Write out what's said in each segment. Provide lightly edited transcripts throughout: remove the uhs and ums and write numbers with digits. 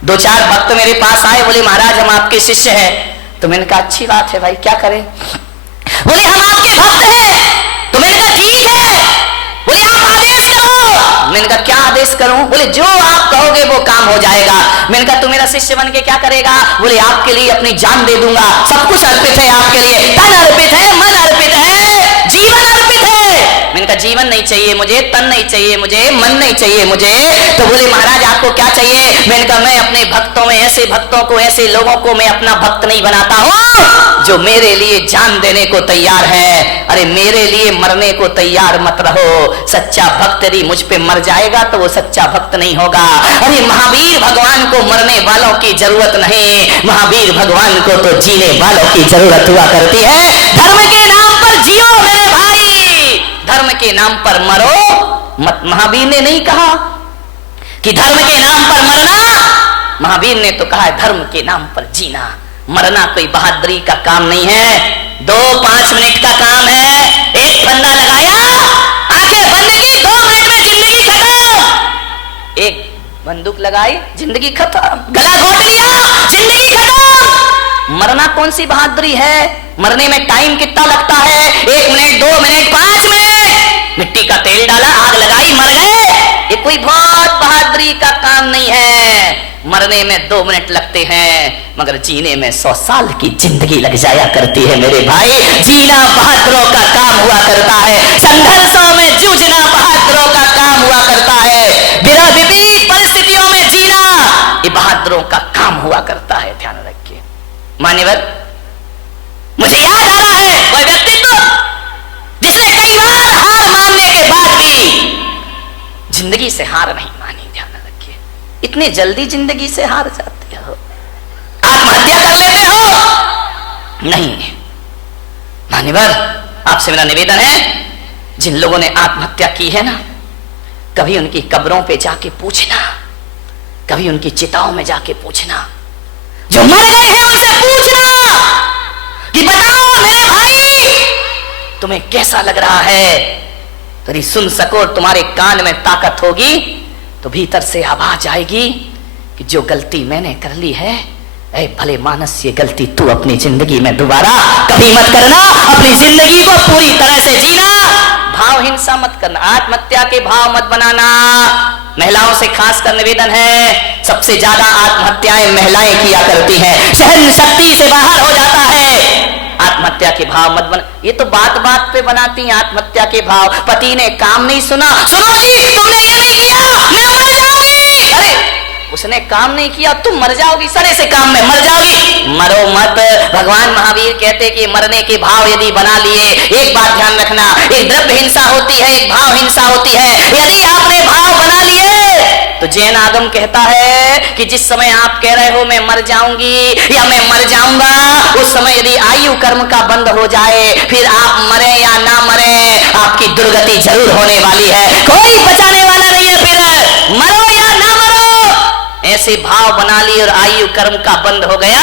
दो चार भक्त मेरे पास आए, बोले महाराज हम आपके शिष्य हैं। तो मैंने कहा अच्छी बात है भाई, क्या करें? बोले हम आपके भक्त हैं। तो मैंने कहा ठीक है। बोले आप आदेश करो। मैंने कहा क्या आदेश करूं? बोले जो आप कहोगे वो काम हो जाएगा। मैंने कहा तू मेरा शिष्य बन के क्या करेगा? बोले आपके लिए अपनी जान दे दूंगा, सब कुछ अर्पित है आपके लिए, तन अर्पित है, मन अर्पित है, जीवन अर्पित है। मैंने कहा जीवन नहीं चाहिए मुझे, तन नहीं चाहिए मुझे, मन नहीं चाहिए मुझे। तो बोले महाराज आपको क्या चाहिए? मैंने कहा मैं अपने भक्तों में ऐसे भक्तों को, ऐसे लोगों को मैं अपना भक्त नहीं बनाता हूं जो मेरे लिए जान देने को तैयार है। अरे मेरे लिए मरने को तैयार मत रहो। सच्चा भक्त यदि मुझ पे मर जाएगा तो वो सच्चा भक्त नहीं होगा। अरे महावीर भगवान को मरने वालों की जरूरत नहीं, महावीर भगवान को तो जीने वालों की जरूरत हुआ करती है। धर्म के नाम पर जियो मेरे भाई, धर्म के नाम पर मरो मत। महावीर ने नहीं कहा कि धर्म के नाम पर मरना, महावीर ने तो कहा है धर्म के नाम पर जीना। मरना कोई बहादुरी का काम नहीं है, 2-5 मिनट का काम है। एक फंदा लगाया, आंखें बंद की, 2 मिनट में जिंदगी खत्म। एक बंदूक लगाई, जिंदगी खत्म। गला घोट लिया, जिंदगी खत्म। मरना कौन सी बहादुरी है? मरने में टाइम कितना लगता है? 1 मिनट, 2 मिनट, 5 मिनट। मिट्टी का तेल डाला, आग लगाई, मर गए। ये कोई बहुत बहादुरी का काम नहीं है। मरने में 2 मिनट लगते हैं, मगर जीने में 100 साल की जिंदगी लग जाया करती है मेरे भाई। जीना बहादुरों का काम हुआ करता है, संघर्षों में जूझना बहादुरों का काम हुआ करता है, बिना विपरीत परिस्थितियों में जीना ये बहादुरों का काम हुआ करता है। ध्यान रखिए मान्यवर, मुझे याद आ रहा है वह व्यक्तित्व जिसने कई बार हार मानने के बाद भी जिंदगी से हार नहीं मानी। ध्यान रखिए, इतने जल्दी जिंदगी से हार जाते हो, आत्महत्या कर लेते हो? नहीं मान्यवर, आपसे मेरा निवेदन है, जिन लोगों ने आत्महत्या की है ना, कभी उनकी कब्रों पे जाके पूछना, कभी उनकी चिताओं में जाके पूछना, जो मर गए हैं उनसे पूछना कि बताओ मेरे भाई तुम्हें कैसा लग रहा है। यदि सुन सको, तुम्हारे कान में ताकत होगी तो भीतर से आवाज आएगी कि जो गलती मैंने कर ली है, ऐ भले मानस ये गलती तू अपनी जिंदगी में दोबारा कभी मत करना। अपनी जिंदगी को पूरी तरह से जीना, भाव हिंसा मत करना, आत्महत्या के भाव मत बनाना। महिलाओं से खास कर निवेदन है, सबसे ज्यादा आत्महत्याएं महिलाएं किया करती हैं, सहन शक्ति से बाहर हो जाता है। आत्महत्या के भाव मत बना। ये तो बात बात पे बनाती हैं आत्महत्या के भाव। पति ने काम नहीं सुना, सुनो जी तुमने ये नहीं किया, मैं मर जाऊंगी। अरे उसने काम नहीं किया, तुम मर जाओगी, सड़े से काम में मर जाओगी। मरो मत। भगवान महावीर कहते कि मरने के भाव यदि बना लिए, एक बात ध्यान रखना, एक द्रव्य हिंसा होती है, एक भाव हिंसा होती है। यदि आपने भाव बना लिए तो जैन आगम कहता है कि जिस समय आप कह रहे हो मैं मर जाऊंगी या मैं मर जाऊंगा, उस समय यदि आयु कर्म का बंद हो जाए, फिर आप मरे या ना मरे, आपकी दुर्गति जरूर होने वाली है। कोई बचाने वाला नहीं है। फिर मरो या ना मरो, ऐसे भाव बना लिए और आयु कर्म का बंद हो गया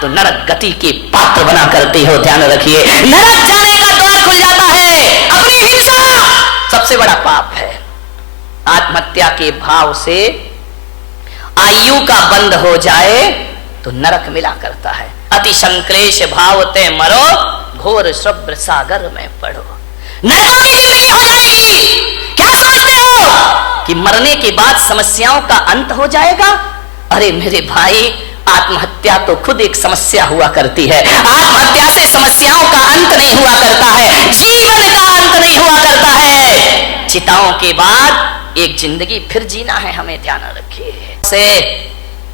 तो नरक गति के पात्र बना करती हो। ध्यान रखिए, नरक जाने का द्वार खुल जाता है। अपनी हिंसा सबसे बड़ा पाप है। आत्महत्या के भाव से आयु का बंद हो जाए तो नरक मिला करता है। अति संक्लेश भाव ते मरो, घोर शुभ्र सागर में पड़ो, नरकों की जिंदगी हो जाएगी। क्या समझते हो कि मरने के बाद समस्याओं का अंत हो जाएगा? अरे मेरे भाई, आत्महत्या तो खुद एक समस्या हुआ करती है। आत्महत्या से समस्याओं का अंत नहीं हुआ करता है, जीवन का अंत नहीं हुआ करता है। चिताओं के बाद एक जिंदगी फिर जीना है, हमें ध्यान रखिए। से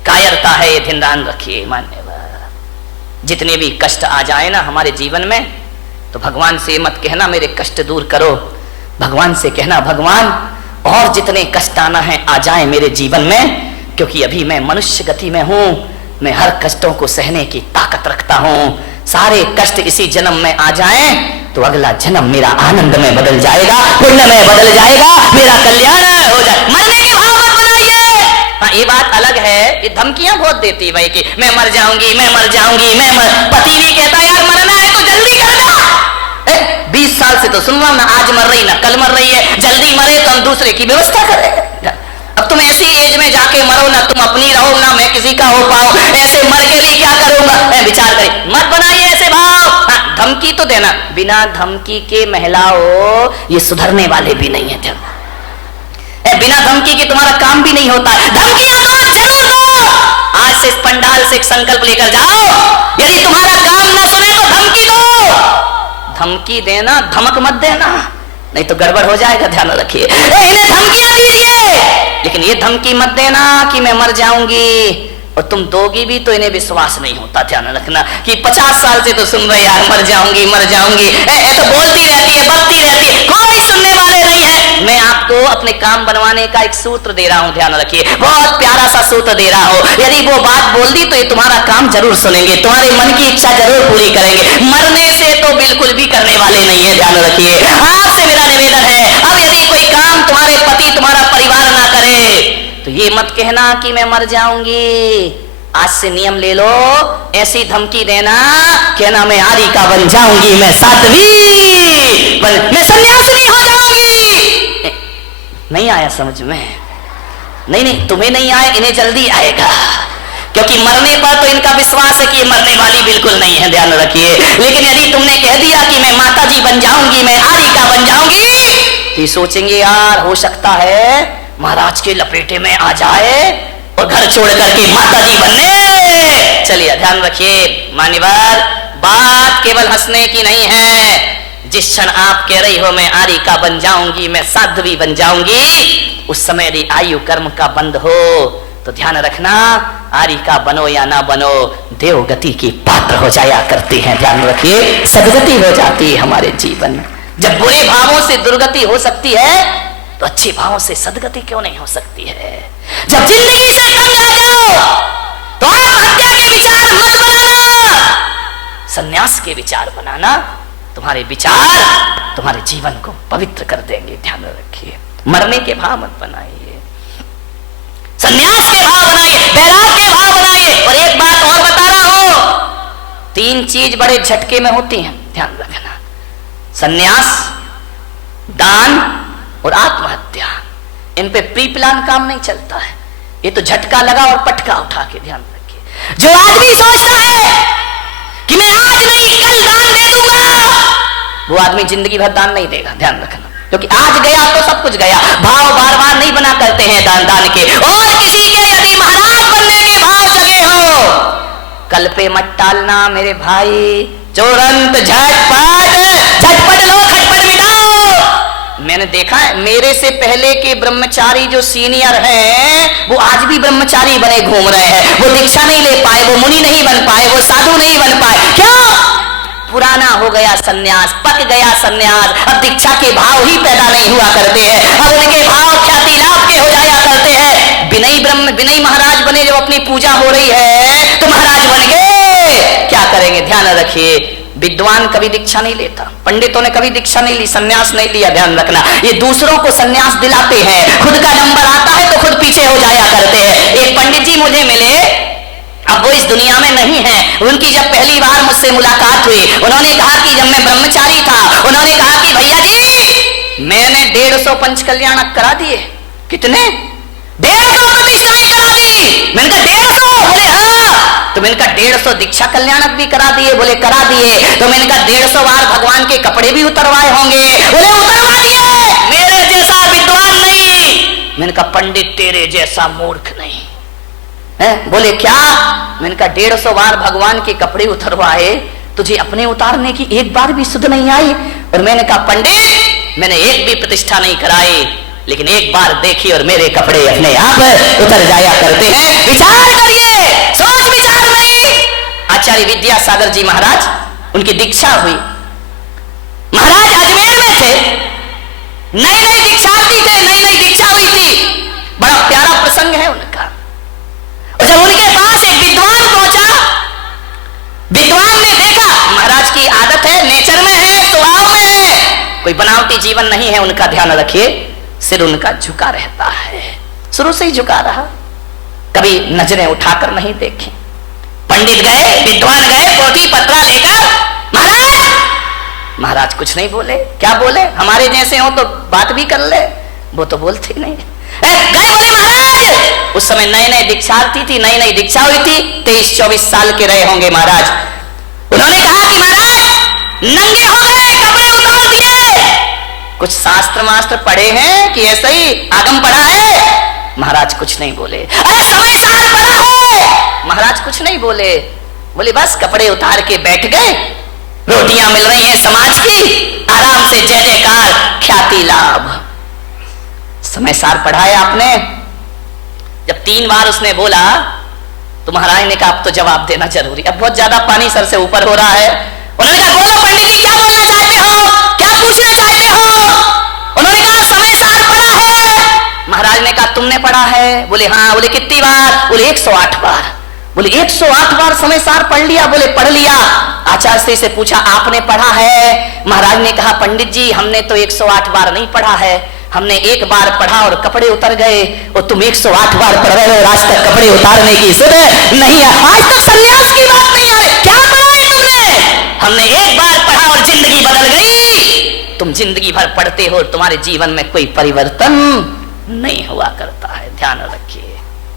कायरता है, ये ध्यान रखिए। मान्यवर, जितने भी कष्ट आ जाए ना हमारे जीवन में, तो भगवान से मत कहना मेरे कष्ट दूर करो, भगवान से कहना भगवान और जितने कष्ट आना है आ जाए मेरे जीवन में, क्योंकि अभी मैं मनुष्य गति में हूं, मैं हर कष्टों को सहने की ताकत रखता हूं। सारे कष्ट इसी जन्म में आ जाएं तो अगला जन्म मेरा आनंद में बदल जाएगा, पुण्य में बदल जाएगा, मेरा कल्याण हो जाए। मरने के भाव मत बनाइए। हाँ, ये बात अलग है, ये धमकियां बहुत देती है भाई कि मैं मर जाऊंगी, मैं मर जाऊंगी, पति भी कहता यार मरना है तो जल्दी कर दो। 20 साल से तो सुन रहा हूं ना, आज मर रही ना कल मर रही है, जल्दी मरे तो हम दूसरे की व्यवस्था करें। अब तुम ऐसी एज में जाके मरो ना, तुम अपनी रहो ना मैं समझते हैं ना, बिना धमकी के महिलाओं ये सुधरने वाले भी नहीं है। बिना धमकी के तुम्हारा काम भी नहीं होता। धमकियां दो, जरूर दो। आज से इस पंडाल से एक संकल्प लेकर जाओ, यदि तुम्हारा काम ना सुने तो धमकी दो। धमकी देना, धमक मत देना, नहीं तो गड़बड़ हो जाएगा, ध्यान रखिए। इन्हें धमकियां दीजिए, लेकिन ये धमकी मत देना कि मैं मर जाऊंगी, और तुम दोगी भी तो इन्हें विश्वास नहीं होता। ध्यान रखना कि 50 साल से तो सुन रहे यार, मर जाऊंगी मर जाऊंगी, तो बोलती रहती है, बकती रहती है, कोई सुनने वाले नहीं है। मैं आपको अपने काम बनवाने का एक सूत्र दे रहा हूं, ध्यान रखिए, बहुत प्यारा सा सूत्र दे रहा हूं। यदि वो बात बोल दी तो ये तुम्हारा काम जरूर सुनेंगे, तुम्हारे मन की इच्छा जरूर पूरी करेंगे। मरने से तो बिल्कुल भी करने वाले नहीं है, ध्यान रखिए। आपसे मेरा निवेदन है, अब यदि कोई काम तुम्हारे पति तुम्हारा परिवार ना करे तो ये मत कहना कि मैं मर जाऊंगी। आज से नियम ले लो, ऐसी धमकी देना, कहना मैं आरी का बन जाऊंगी, मैं साध्वी मैं सन्यासिनी हो जाऊंगी। नहीं आया समझ में? नहीं, तुम्हें नहीं आया, इन्हें जल्दी आएगा, क्योंकि मरने पर तो इनका विश्वास है कि ये मरने वाली बिल्कुल नहीं है, ध्यान रखिए। लेकिन यदि तुमने कह दिया कि मैं माता जी बन जाऊंगी, मैं आरी का बन जाऊंगी, तो ये सोचेंगे यार हो सकता है महाराज के लपेटे में आ जाए और घर छोड़ करके माता जी बनने। चलिए ध्यान रखिए मान्यवर, बात केवल हंसने की नहीं है। जिस क्षण आप कह रही हो मैं आरी का बन जाऊंगी, मैं साध्वी बन जाऊंगी, उस समय यदि आयु कर्म का बंद हो तो ध्यान रखना, आरी का बनो या ना बनो, देवगति की पात्र हो जाया करती हैं। ध्यान रखिए, सदगति हो जाती है हमारे जीवन में। जब बुरे भावों से दुर्गति हो सकती है तो अच्छे भावों से सदगति क्यों नहीं हो सकती है? जब जिंदगी से तंग आ जाओ तो आत्महत्या के विचार मत बनाना, संन्यास के विचार बनाना। तुम्हारे विचार तुम्हारे जीवन को पवित्र कर देंगे। ध्यान रखिए, मरने के भाव मत बनाइए, संन्यास के भाव बनाइए, वैराग के भाव बनाइए। और एक बात और बता रहा हूं, 3 चीज बड़े झटके में होती हैं, ध्यान रखना, संन्यास, दान और आत्महत्या। इन पे प्री प्लान काम नहीं चलता है, ये तो झटका लगा और पटका उठा के। ध्यान रखिए, जो आदमी सोचता है कि मैं आज नहीं कल दान दे दूंगा, वो आदमी जिंदगी भर दान नहीं देगा। ध्यान रखना, क्योंकि आज गया तो सब कुछ गया। भाव बार बार नहीं बना करते हैं दान के। और किसी के यदि महाराज बनने के भाव जगे हो, कल पे मत टालना मेरे भाई, तुरंत झटपट लो, खटपट मिटाओ। मैंने देखा है मेरे से पहले के ब्रह्मचारी जो सीनियर हैं, वो आज भी ब्रह्मचारी बने घूम रहे हैं। वो दीक्षा नहीं ले पाए, वो मुनि नहीं बन पाए, वो साधु नहीं बन पाए। क्यों? पुराना हो गया सन्यास, पक गया सन्यास। अब दीक्षा के भाव ही पैदा नहीं हुआ करते हैं, अब उनके भाव ख्याति लाभ के हो जाया करते हैं। विनय महाराज बने, जब अपनी पूजा हो रही है तो महाराज बन गए, क्या करेंगे? ध्यान रखिए, विद्वान कभी दीक्षा नहीं लेता, पंडितों ने कभी दीक्षा नहीं ली, सन्यास नहीं लिया। ध्यान रखना, ये दूसरों को सन्यास दिलाते हैं, खुद का नंबर आता है तो खुद पीछे हो जाया करते हैं। एक पंडित जी मुझे मिले, अब वो इस दुनिया में नहीं है। उनकी जब पहली बार मुझसे मुलाकात हुई, उन्होंने कहा कि जब मैं ब्रह्मचारी था, उन्होंने कहा कि भैया जी मैंने 150 पंच कल्याणक करा दिए। कितने? 150 प्रतिष्ठाएं करा दी। मैंने कहा 150? बोले हाँ। तो मैंने कहा 150 दीक्षा कल्याणक भी करा दिए? बोले करा दिए। तो मैंने कहा 150 बार भगवान के कपड़े भी उतरवाए होंगे? बोले उतरवा दिए। मेरे जैसा विद्वान नहीं। मैंने कहा पंडित तेरे जैसा मूर्ख नहीं है। बोले क्या? मैंने कहा 150 बार भगवान के कपड़े उतरवाए, तुझे अपने उतारने की एक बार भी सुध नहीं आई? और मैंने कहा पंडित मैंने एक भी प्रतिष्ठा नहीं कराई, लेकिन एक बार देखी और मेरे कपड़े अपने आप उतर जाया करते हैं। विचार करिए, सोच विचार नहीं। आचार्य विद्यासागर जी महाराज, उनकी दीक्षा हुई। महाराज अजमेर में थे, नए दीक्षार्थी थे, नई दीक्षा हुई थी। बड़ा प्यारा प्रसंग है उनका। और जब उनके पास एक विद्वान पहुंचा, विद्वान ने देखा महाराज की आदत है, नेचर में है, स्वभाव में है, कोई बनावटी जीवन नहीं है उनका। ध्यान रखिए, सिर उनका झुका रहता है, शुरू से ही झुका रहा, कभी नजरें उठाकर नहीं देखी। पंडित गए, विद्वान गए, पोथी पत्रा लेकर, महाराज कुछ नहीं बोले। क्या बोले? हमारे जैसे हो तो बात भी कर ले, वो तो बोलते नहीं। गए, बोले महाराज, उस समय नए दीक्षार्थी थी, नई दीक्षा हुई थी, 23-24 साल के रहे होंगे महाराज। उन्होंने कहा कि महाराज नंगे हो गए, कपड़े उतार दिए। कुछ शास्त्र मास्त्र पढ़े हैं कि ऐसा ही आगम पढ़ा है? महाराज कुछ नहीं बोले। अरे समय सार पड़ा है, महाराज कुछ नहीं बोले। बोले बस कपड़े उतार के बैठ गए, रोटियां मिल रही हैं समाज की, आराम से जय जयकार, ख्याति लाभ। समय सार पढ़ा है आपने? जब 3 बार उसने बोला तो महाराज ने कहा अब तो जवाब देना जरूरी, अब बहुत ज्यादा पानी सर से ऊपर हो रहा है। उन्होंने कहा बोलो पंडित जी, क्या बोलना चाहते हो, क्या पूछना चाहते हो? उन्होंने कहा समय सार पढ़ा है। महाराज ने कहा तुमने पढ़ा है? बोले हाँ। बोले कितनी बार? बोले 108 बार। बोले 108 बार समय सार पढ़ लिया? बोले पढ़ लिया। आचार्य से पूछा आपने पढ़ा है? महाराज ने कहा पंडित जी हमने तो 108 बार नहीं पढ़ा है, हमने 1 बार पढ़ा और कपड़े उतर गए, और तुम 108 बार पढ़ रहे हो, आज तक कपड़े उतारने की सुध नहीं है, आज तक संन्यास की बात नहीं है, क्या पढ़ा है तुमने? हमने 1 बार पढ़ा और जिंदगी बदल गई। तुम जिंदगी भर पढ़ते हो, तुम्हारे जीवन में कोई परिवर्तन नहीं हुआ करता है, ध्यान रखिए।